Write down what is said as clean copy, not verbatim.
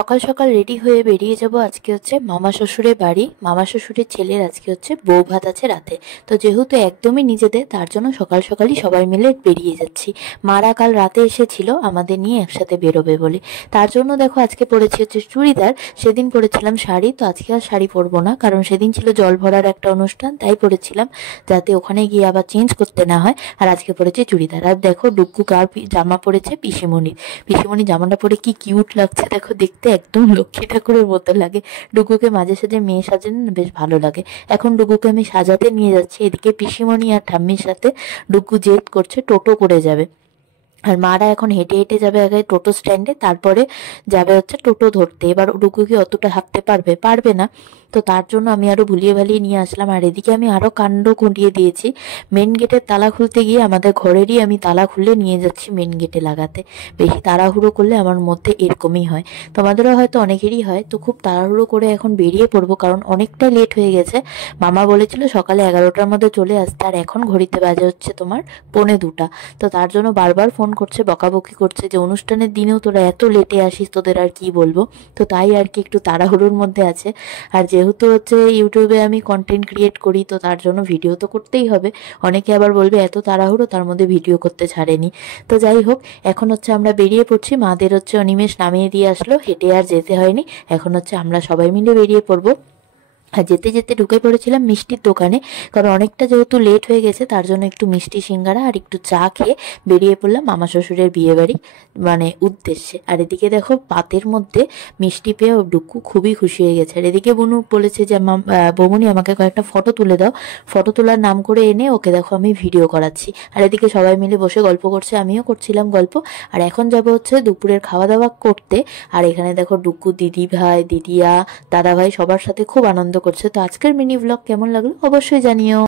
সকাল সকাল রেডি হয়ে বেরিয়ে যাব। আজকে হচ্ছে মামা শ্বশুরের বাড়ি, মামা শ্বশুরের ছেলের আজকে হচ্ছে বউ ভাত আছে রাতে। তো যেহেতু একদমই নিজেদের, তার জন্য সকাল সকালই সবাই মিলে বেরিয়ে যাচ্ছি। মারা কাল রাতে এসেছিল আমাদের নিয়ে একসাথে বেরোবে বলে, তার জন্য দেখো আজকে পরেছি হচ্ছে চুড়িদার। সেদিন পরেছিলাম শাড়ি, তো আজকে আর শাড়ি পরবো না, কারণ সেদিন ছিল জল ভরার একটা অনুষ্ঠান, তাই পরেছিলাম যাতে ওখানে গিয়ে আবার চেঞ্জ করতে না হয়। আর আজকে পরেছি চুড়িদার। আর দেখো ডুগ্গু কার জামা পরেছে, পিসিমণির। পিসিমণি জামাটা পরে কি কিউট লাগছে দেখো, দেখতে একদম লক্ষ্মী ঠাকুরের মতো লাগে। ডুগুকে মাঝে সাঝে মেয়ে সাজেন না, বেশ ভালো লাগে। এখন ডুগুকে আমি সাজাতে নিয়ে যাচ্ছি, এদিকে পিসিমণি আর ঠাম্মির সাথে ডুগু জেদ করছে টোটো করে যাবে। আর মারা এখন হেঁটে হেঁটে যাবে আগে টোটো স্ট্যান্ডে, তারপরে যাবে হচ্ছে টোটো ধরতে। এবার ডুগু কি অতটা হাঁটতে পারবে? পারবে না। তো তার জন্য আমি আরো ভুলিয়ে ভালিয়ে নিয়ে আসলাম। আর এদিকে আমি আরো কাণ্ড ঘটিয়ে দিয়েছি। মেন গেটের তালা খুলতে গিয়ে আমাদের ঘরেরই আমি তালা খুলে নিয়ে যাচ্ছি মেন গেটে লাগাতে। বেশি তাড়াহুড়ো করলে আমার মধ্যে এরকমই হয়, তোমাদেরও হয়তো অনেকেরই হয়। তো খুব তাড়াহুড়ো করে এখন বেরিয়ে পড়বো, কারণ অনেকটা লেট হয়ে গেছে। মামা বলেছিল সকালে 11টার মধ্যে চলে আসতে, আর এখন ঘড়িতে বাজে হচ্ছে তোমার 1:45। তো তার জন্য বারবার ফোন করছে, বকাবকি করছে যে অনুষ্ঠানের দিনেও তোরা এত লেটে আসিস, তোদের আর কি বলবো। তো তাই আর কি একটু তাড়াহুড়োর মধ্যে আছে। আর যেহেতু হচ্ছে ইউটিউবে আমি কন্টেন্ট ক্রিয়েট করি, তো তার জন্য ভিডিও তো করতেই হবে। অনেকে আবার বলবে এত তাড়াহুড়ো, তার মধ্যে ভিডিও করতে ছাড়েনি। তো যাই হোক, এখন হচ্ছে আমরা বেরিয়ে পড়ছি। মাদের হচ্ছে অনিমেষ নামিয়ে দিয়ে আসলো, হেঁটে আর যেতে হয়নি। এখন হচ্ছে আমরা সবাই মিলে বেরিয়ে পড়বো। আর যেতে যেতে ঢুকে পড়েছিলাম মিষ্টির দোকানে, কারণ অনেকটা যেহেতু লেট হয়ে গেছে, তার জন্য একটু মিষ্টি সিঙ্গারা আর একটু চা খেয়ে বেরিয়ে পড়লাম মামা শ্বশুরের বিয়ে বাড়ি উদ্দেশ্যে। আর এদিকে দেখো পাতের মধ্যে মিষ্টি পেয়ে ডুকু খুবই খুশি হয়ে গেছে। আর এদিকে বনু বলেছে যে বৌমনি আমাকে কয়েকটা ফটো তুলে দাও। ফটো তোলার নাম করে এনে ওকে দেখো আমি ভিডিও করাচ্ছি। আর এদিকে সবাই মিলে বসে গল্প করছে, আমিও করছিলাম গল্প। আর এখন যাব হচ্ছে দুপুরের খাওয়া দাওয়া করতে। আর এখানে দেখো ডুকু দিদি ভাই, দিদিয়া, দাদা ভাই সবার সাথে খুব আনন্দ করছে। তো আজকের মিনি ব্লগ কেমন লাগলো অবশ্যই জানিও।